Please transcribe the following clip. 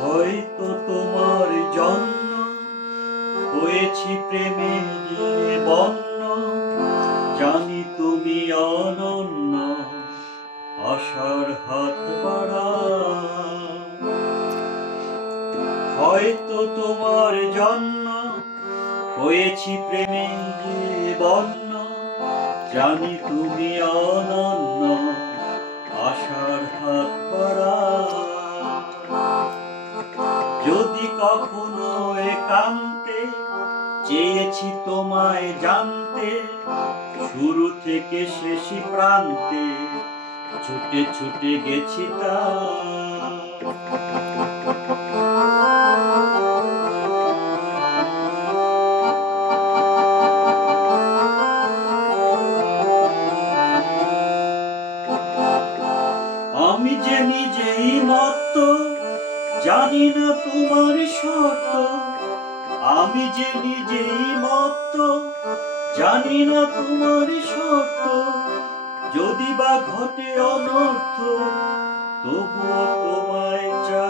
হয়তো তোমার জন্য হয়েছি প্রেমে যে বন্য, জানি তুমি অনন্য, আশার হাত বাড়াও। হয়তো তোমার জন্য হয়েছি প্রেমে যে বন্য, জানি তুমি অনন্য, আশার হাত বাড়াও। যদি কখনো একান্তে চেয়েছি তোমায় জানতে, শুরু থেকে শেষ প্রান্তে ছুটে ছুটে গেছি তা। আমি যে নিজেই মত্ত, জানি না তোমার শর্ত। আমি যে নিজেই মত্ত, জানি না তোমার শর্ত। যদি বা ঘটে অনর্থ, তবুও তোমায় চাই।